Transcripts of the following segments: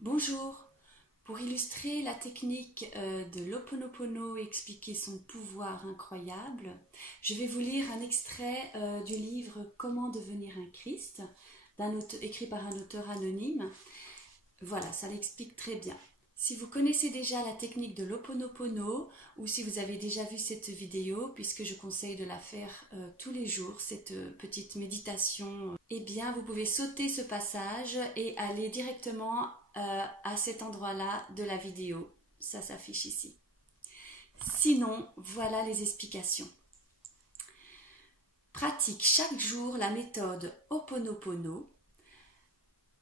Bonjour. Pour illustrer la technique de l'Ho'oponopono et expliquer son pouvoir incroyable, je vais vous lire un extrait du livre Comment devenir un Christ, écrit par un auteur anonyme. Voilà, ça l'explique très bien. Si vous connaissez déjà la technique de l'Ho'oponopono ou si vous avez déjà vu cette vidéo, puisque je conseille de la faire tous les jours, cette petite méditation, eh bien vous pouvez sauter ce passage et aller directement à cet endroit-là de la vidéo. Ça s'affiche ici. Sinon, voilà les explications. Pratique chaque jour la méthode Ho'oponopono.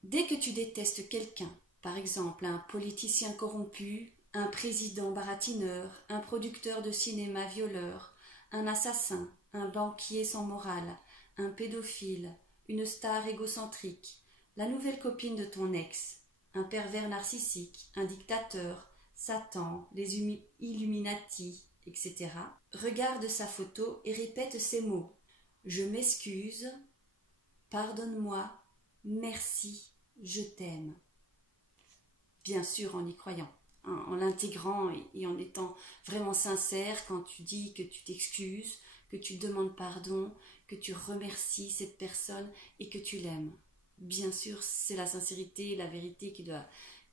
Dès que tu détestes quelqu'un, par exemple un politicien corrompu, un président baratineur, un producteur de cinéma violeur, un assassin, un banquier sans morale, un pédophile, une star égocentrique, la nouvelle copine de ton ex, un pervers narcissique, un dictateur, Satan, les Illuminati, etc. Regarde sa photo et répète ces mots. Je m'excuse, pardonne-moi, merci, je t'aime. Bien sûr en y croyant, en l'intégrant et en étant vraiment sincère quand tu dis que tu t'excuses, que tu demandes pardon, que tu remercies cette personne et que tu l'aimes. Bien sûr, c'est la sincérité et la vérité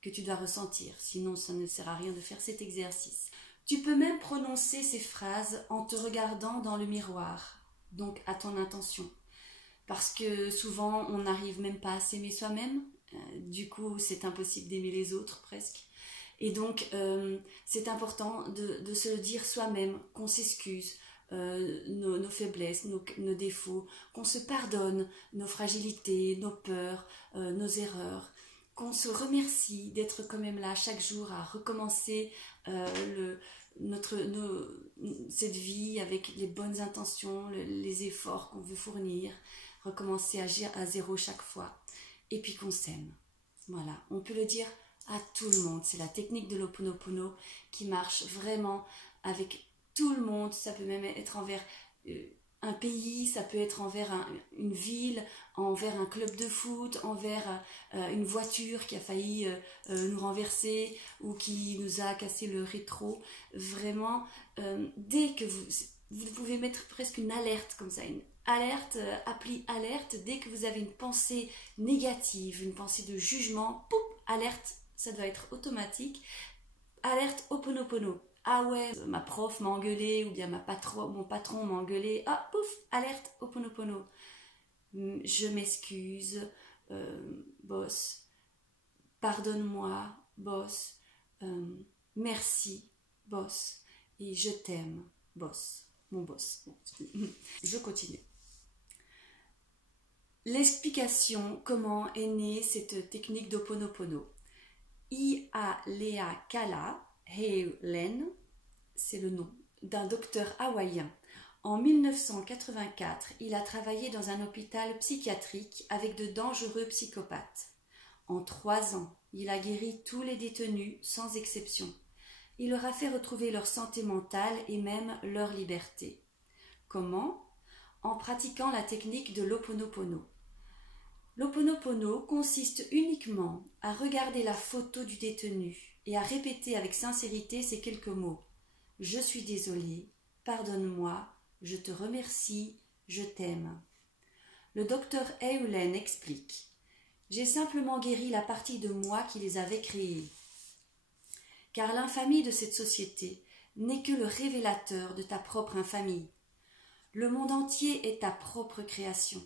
que tu dois ressentir, sinon ça ne sert à rien de faire cet exercice. Tu peux même prononcer ces phrases en te regardant dans le miroir, donc à ton intention. Parce que souvent, on n'arrive même pas à s'aimer soi-même. Du coup, c'est impossible d'aimer les autres presque. Et donc, c'est important de se le dire soi-même, qu'on s'excuse, nos faiblesses, nos défauts, qu'on se pardonne nos fragilités, nos peurs, nos erreurs, qu'on se remercie d'être quand même là chaque jour à recommencer cette vie avec les bonnes intentions, les efforts qu'on veut fournir, recommencer à agir à zéro chaque fois, et puis qu'on s'aime. Voilà, on peut le dire à tout le monde. C'est la technique de l'Ho'oponopono qui marche vraiment avec tout le monde. Ça peut même être envers un pays, ça peut être envers une ville, envers un club de foot, envers une voiture qui a failli nous renverser ou qui nous a cassé le rétro. Vraiment, dès que vous pouvez mettre presque une alerte comme ça, une alerte, appli alerte, dès que vous avez une pensée négative, une pensée de jugement, pouf, alerte, ça doit être automatique, alerte Ho'oponopono. Ah ouais, ma prof m'a engueulé, ou bien mon patron m'a engueulé, ah pouf, alerte Ho'oponopono. Je m'excuse, boss, pardonne-moi, boss, merci, boss, et je t'aime, boss, mon boss. Je continue. L'explication, comment est née cette technique d'Ho'oponopono. Ialeakala Heaulen, c'est le nom d'un docteur hawaïen. En 1984, il a travaillé dans un hôpital psychiatrique avec de dangereux psychopathes. En 3 ans, il a guéri tous les détenus sans exception. Il leur a fait retrouver leur santé mentale et même leur liberté. Comment ? En pratiquant la technique de l'Ho'oponopono. L'Ho'oponopono consiste uniquement à regarder la photo du détenu et à répéter avec sincérité ces quelques mots. Je suis désolé, pardonne-moi, je te remercie, je t'aime. Le docteur Heaulen explique. J'ai simplement guéri la partie de moi qui les avait créés. Car l'infamie de cette société n'est que le révélateur de ta propre infamie. Le monde entier est ta propre création.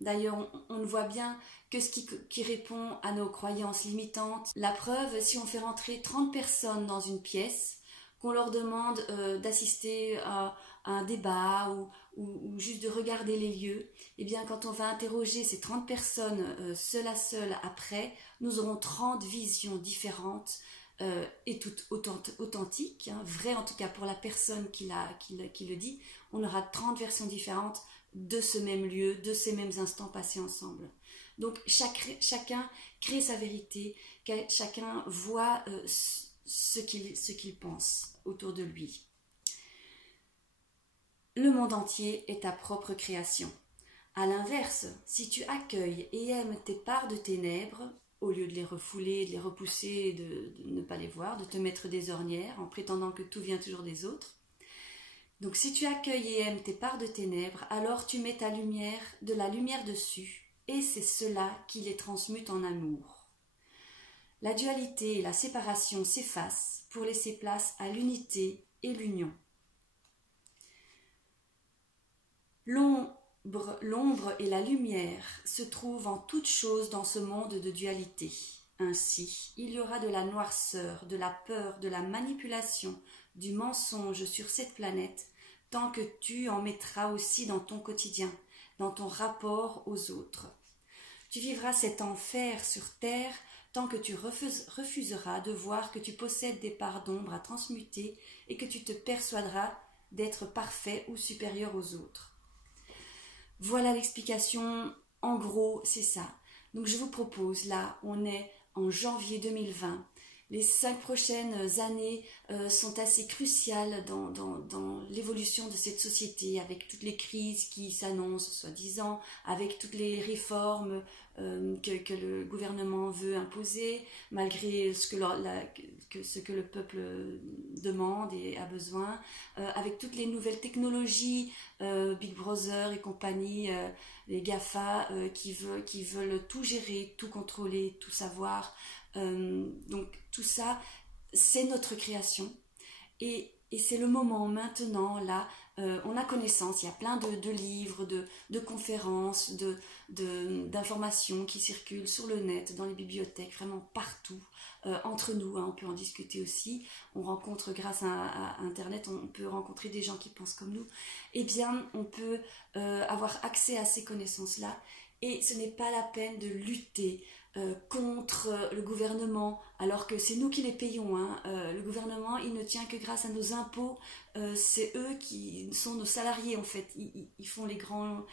D'ailleurs, on ne voit bien que ce qui répond à nos croyances limitantes. La preuve, si on fait rentrer 30 personnes dans une pièce, qu'on leur demande d'assister à un débat ou juste de regarder les lieux, eh bien quand on va interroger ces 30 personnes seule à seule après, nous aurons 30 visions différentes et toutes authentiques, hein, vraies en tout cas pour la personne qui le dit. On aura 30 versions différentes de ce même lieu, de ces mêmes instants passés ensemble. Donc chacun crée sa vérité, chacun voit ce qu'il pense autour de lui. Le monde entier est ta propre création. À l'inverse, si tu accueilles et aimes tes parts de ténèbres, au lieu de les refouler, de les repousser, de ne pas les voir, de te mettre des ornières en prétendant que tout vient toujours des autres. Donc si tu accueilles et aimes tes parts de ténèbres, alors tu mets de la lumière dessus, et c'est cela qui les transmute en amour. La dualité et la séparation s'effacent pour laisser place à l'unité et l'union. L'ombre et la lumière se trouvent en toute chose dans ce monde de dualité. Ainsi, il y aura de la noirceur, de la peur, de la manipulation, du mensonge sur cette planète, tant que tu en mettras aussi dans ton quotidien, dans ton rapport aux autres. Tu vivras cet enfer sur terre tant que tu refuseras de voir que tu possèdes des parts d'ombre à transmuter et que tu te persuaderas d'être parfait ou supérieur aux autres. Voilà l'explication, en gros, c'est ça. Donc je vous propose, là, on est en janvier 2020. Les 5 prochaines années sont assez cruciales dans l'évolution de cette société, avec toutes les crises qui s'annoncent, soi-disant, avec toutes les réformes que le gouvernement veut imposer, malgré ce que le peuple demande et a besoin, avec toutes les nouvelles technologies, Big Brother et compagnie, les GAFA qui veulent tout gérer, tout contrôler, tout savoir. Donc tout ça, c'est notre création et c'est le moment maintenant, là, on a connaissance, il y a plein de livres, de conférences, d'informations qui circulent sur le net, dans les bibliothèques, vraiment partout, entre nous, hein, on peut en discuter aussi, on rencontre grâce à Internet, on peut rencontrer des gens qui pensent comme nous, eh bien on peut avoir accès à ces connaissances-là et ce n'est pas la peine de lutter contre le gouvernement, alors que c'est nous qui les payons. Hein. Le gouvernement, il ne tient que grâce à nos impôts. C'est eux qui sont nos salariés, en fait. Ils font les grands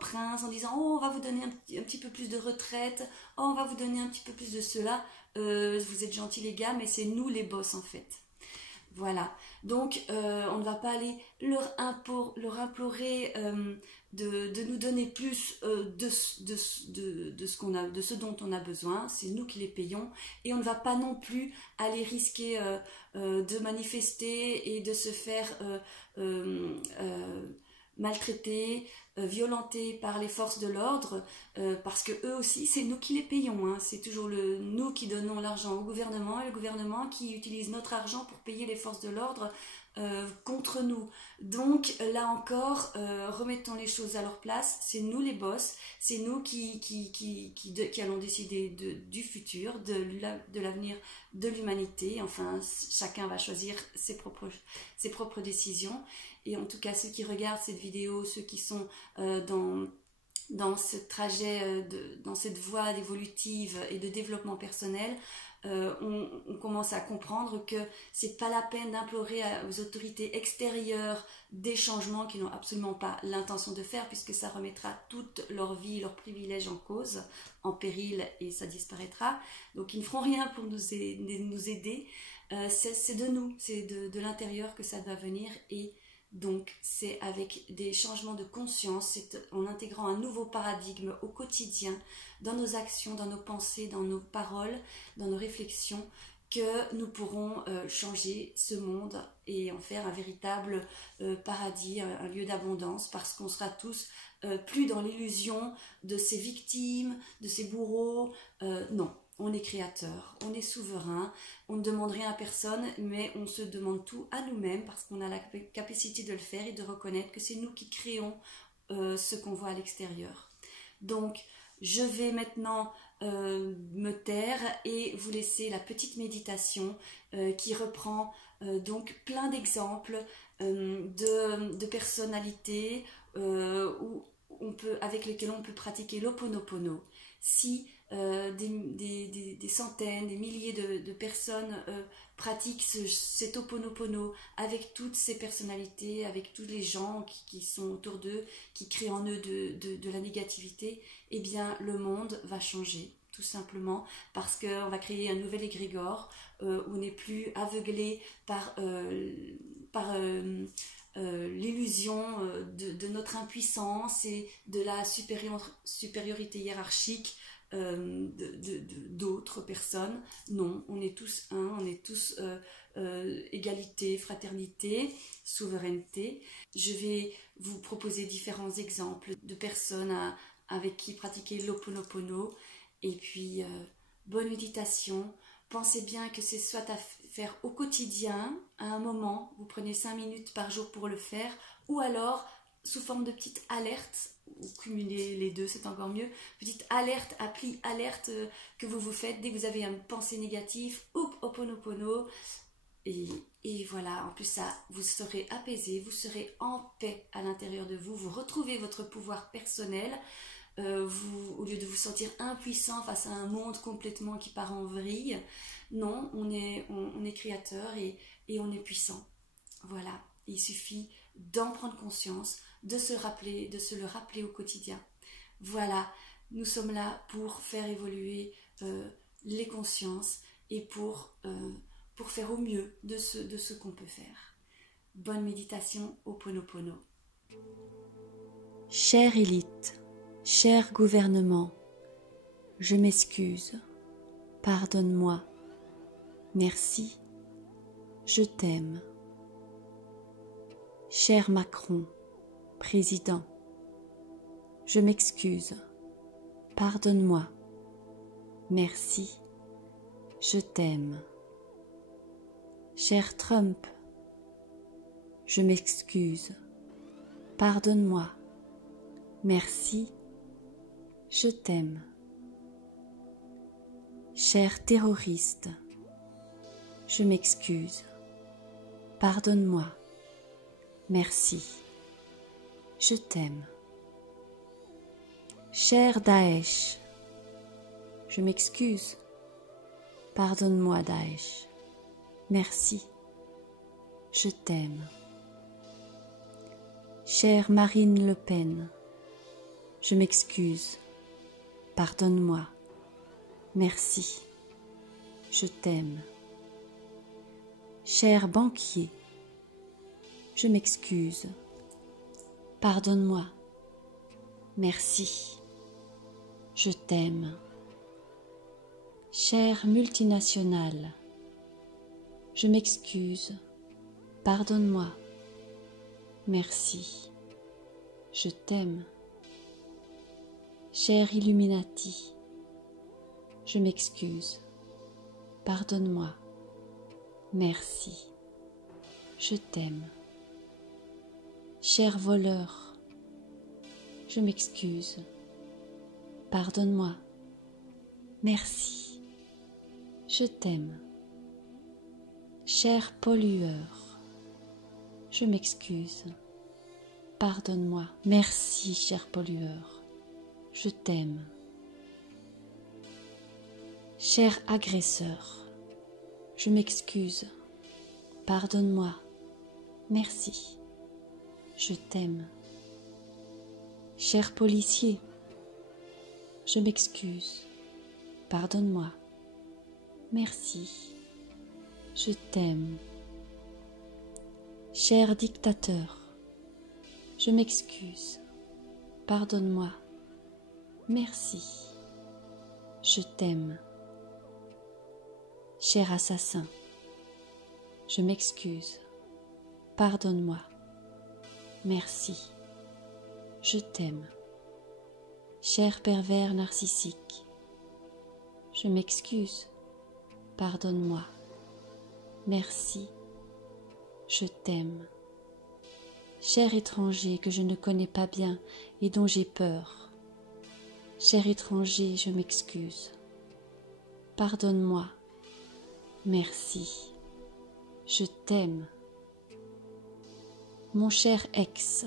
princes en disant « Oh, on va vous donner un petit peu plus de retraite. Oh, on va vous donner un petit peu plus de cela. Vous êtes gentils, les gars, mais c'est nous les boss, en fait. » Voilà, donc on ne va pas aller leur implorer de nous donner plus de ce dont on a besoin, c'est nous qui les payons, et on ne va pas non plus aller risquer de manifester et de se faire maltraités, violentés par les forces de l'ordre, parce que eux aussi, c'est nous qui les payons. Hein. C'est toujours nous qui donnons l'argent au gouvernement et le gouvernement qui utilise notre argent pour payer les forces de l'ordre contre nous. Donc là encore, remettons les choses à leur place. C'est nous les boss, c'est nous qui allons décider du futur, de l'avenir de l'humanité. Enfin, chacun va choisir ses propres décisions. Et en tout cas, ceux qui regardent cette vidéo, ceux qui sont dans ce trajet, dans cette voie évolutive et de développement personnel, on commence à comprendre que c'est pas la peine d'implorer aux autorités extérieures des changements qu'ils n'ont absolument pas l'intention de faire, puisque ça remettra toute leur vie, leurs privilèges en cause, en péril, et ça disparaîtra. Donc ils ne feront rien pour nous aider. C'est de nous, c'est de l'intérieur que ça doit venir, et donc c'est avec des changements de conscience, c'est en intégrant un nouveau paradigme au quotidien, dans nos actions, dans nos pensées, dans nos paroles, dans nos réflexions, que nous pourrons changer ce monde et en faire un véritable paradis, un lieu d'abondance, parce qu'on sera tous plus dans l'illusion de ces victimes, de ces bourreaux. Non. On est créateur, on est souverain, on ne demande rien à personne, mais on se demande tout à nous-mêmes parce qu'on a la capacité de le faire et de reconnaître que c'est nous qui créons ce qu'on voit à l'extérieur. Donc, je vais maintenant me taire et vous laisser la petite méditation qui reprend donc plein d'exemples de personnalités avec lesquelles on peut pratiquer l'Ho'oponopono. Si des centaines, des milliers de personnes pratiquent cet Ho'oponopono avec toutes ces personnalités, avec tous les gens qui sont autour d'eux, qui créent en eux de la négativité, eh bien le monde va changer, tout simplement, parce qu'on va créer un nouvel égrégore où on n'est plus aveuglé par l'illusion de notre impuissance et de la supériorité hiérarchique d'autres personnes. Non, on est tous un, on est tous égalité, fraternité, souveraineté. Je vais vous proposer différents exemples de personnes avec qui pratiquer l'Ho'oponopono. Et puis, bonne méditation. Pensez bien que c'est soit à faire au quotidien, à un moment, vous prenez 5 minutes par jour pour le faire, ou alors sous forme de petite alerte, ou cumuler les deux, c'est encore mieux, petite alerte, appli alerte que vous vous faites dès que vous avez une pensée négative, Ho'oponopono, et voilà, en plus ça, vous serez apaisé, vous serez en paix à l'intérieur de vous, vous retrouvez votre pouvoir personnel, au lieu de vous sentir impuissant face à un monde complètement qui part en vrille, non, on est créateur et on est puissant. Voilà, il suffit d'en prendre conscience, de se le rappeler au quotidien. Voilà, nous sommes là pour faire évoluer les consciences et pour faire au mieux de ce qu'on peut faire. Bonne méditation Ho'oponopono. Chère élite, cher gouvernement, je m'excuse, pardonne-moi, merci, je t'aime. Cher Macron, président, je m'excuse, pardonne-moi, merci, je t'aime. Cher Trump, je m'excuse, pardonne-moi, merci, je t'aime. Cher terroriste, je m'excuse, pardonne-moi, merci, je t'aime. Cher Daesh, je m'excuse, pardonne-moi Daesh, merci, je t'aime. Chère Marine Le Pen, je m'excuse, pardonne-moi, merci, je t'aime. Cher banquier, je m'excuse, pardonne-moi, merci, je t'aime. Chère multinationale, je m'excuse, pardonne-moi, merci, je t'aime. Cher Illuminati, je m'excuse, pardonne-moi, merci, je t'aime. Cher voleur, je m'excuse, pardonne-moi, merci, je t'aime. Cher pollueur, je m'excuse, pardonne-moi, merci, cher pollueur, je t'aime. Cher agresseur, je m'excuse, pardonne-moi, merci, je t'aime. Cher policier, je m'excuse, pardonne-moi, merci, je t'aime. Cher dictateur, je m'excuse, pardonne-moi, merci, je t'aime. Cher assassin, je m'excuse, pardonne-moi, merci, je t'aime. Cher pervers narcissique, je m'excuse, pardonne-moi, merci, je t'aime. Cher étranger que je ne connais pas bien et dont j'ai peur, cher étranger, je m'excuse, pardonne-moi, merci, je t'aime. Mon cher ex,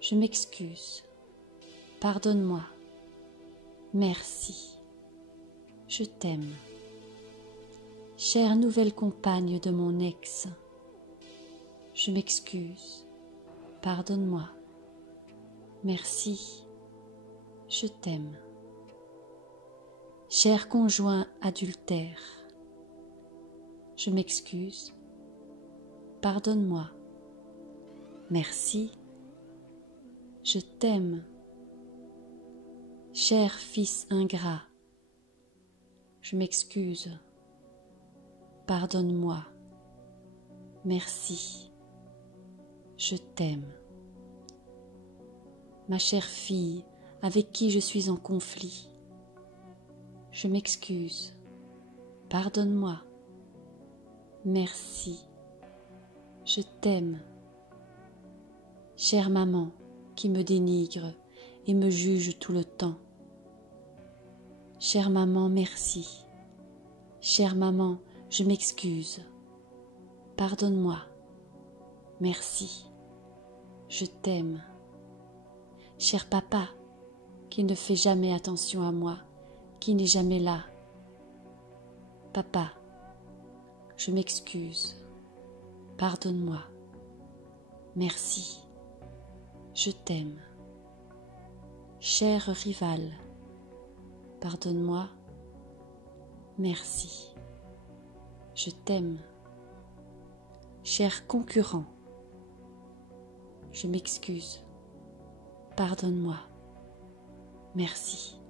je m'excuse, pardonne-moi, merci, je t'aime. Chère nouvelle compagne de mon ex, je m'excuse, pardonne-moi, merci, je t'aime. Cher conjoint adultère, je m'excuse, pardonne-moi, merci, je t'aime. Cher fils ingrat, je m'excuse. Pardonne-moi. Merci. Je t'aime. Ma chère fille, avec qui je suis en conflit, je m'excuse. Pardonne-moi. Merci. Je t'aime. Chère maman qui me dénigre et me juge tout le temps. Chère maman, merci. Chère maman, je m'excuse. Pardonne-moi. Merci. Je t'aime. Cher papa, qui ne fait jamais attention à moi, qui n'est jamais là. Papa, je m'excuse. Pardonne-moi. Merci. Je t'aime. Cher rival, pardonne-moi. Merci. Je t'aime. Cher concurrent, je m'excuse. Pardonne-moi. Merci.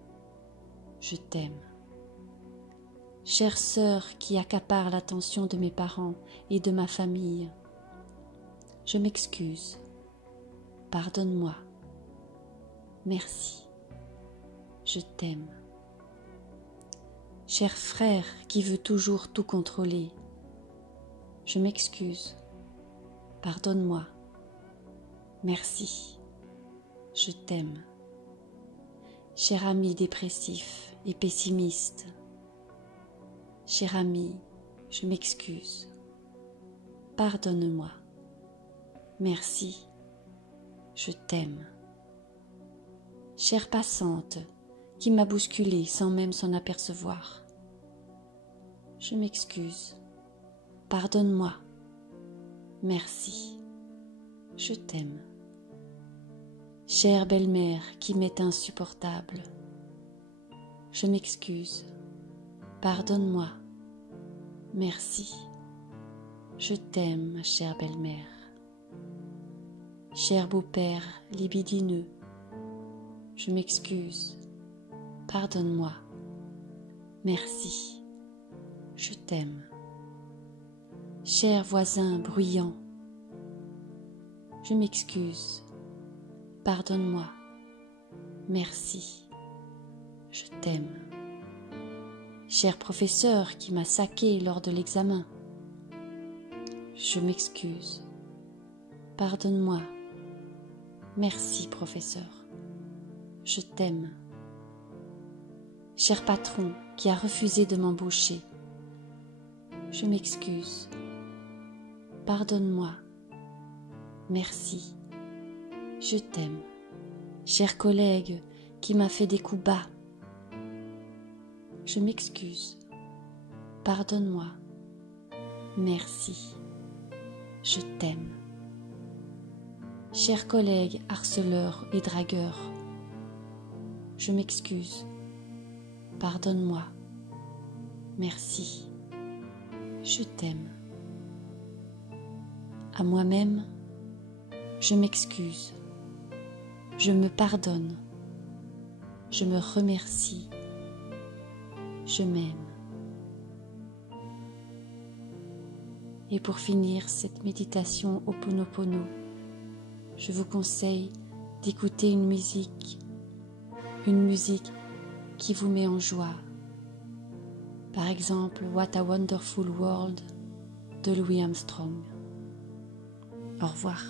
Je t'aime. Chère sœur qui accapare l'attention de mes parents et de ma famille, je m'excuse. Pardonne-moi. Merci. Je t'aime. Cher frère qui veut toujours tout contrôler, je m'excuse. Pardonne-moi. Merci. Je t'aime. Cher ami dépressif et pessimiste, cher ami, je m'excuse. Pardonne-moi. Merci. Je t'aime. Chère passante qui m'a bousculée sans même s'en apercevoir, je m'excuse. Pardonne-moi. Merci. Je t'aime. Chère belle-mère qui m'est insupportable, je m'excuse. Pardonne-moi. Merci. Je t'aime, ma chère belle-mère. Cher beau-père libidineux, je m'excuse. Pardonne-moi. Merci. Je t'aime. Cher voisin bruyant, je m'excuse. Pardonne-moi. Merci. Je t'aime. Cher professeur qui m'a saqué lors de l'examen, je m'excuse. Pardonne-moi. Merci, professeur. Je t'aime. Cher patron qui a refusé de m'embaucher, je m'excuse. Pardonne-moi. Merci. Je t'aime. Cher collègue qui m'a fait des coups bas, je m'excuse. Pardonne-moi. Merci. Je t'aime. Cher collègue harceleur et dragueur, je m'excuse. Pardonne-moi. Merci. Je t'aime. À moi-même, je m'excuse. Je me pardonne. Je me remercie. Je m'aime. Et pour finir cette méditation Ho'oponopono, je vous conseille d'écouter une musique qui vous met en joie. Par exemple, What a Wonderful World de Louis Armstrong. Au revoir.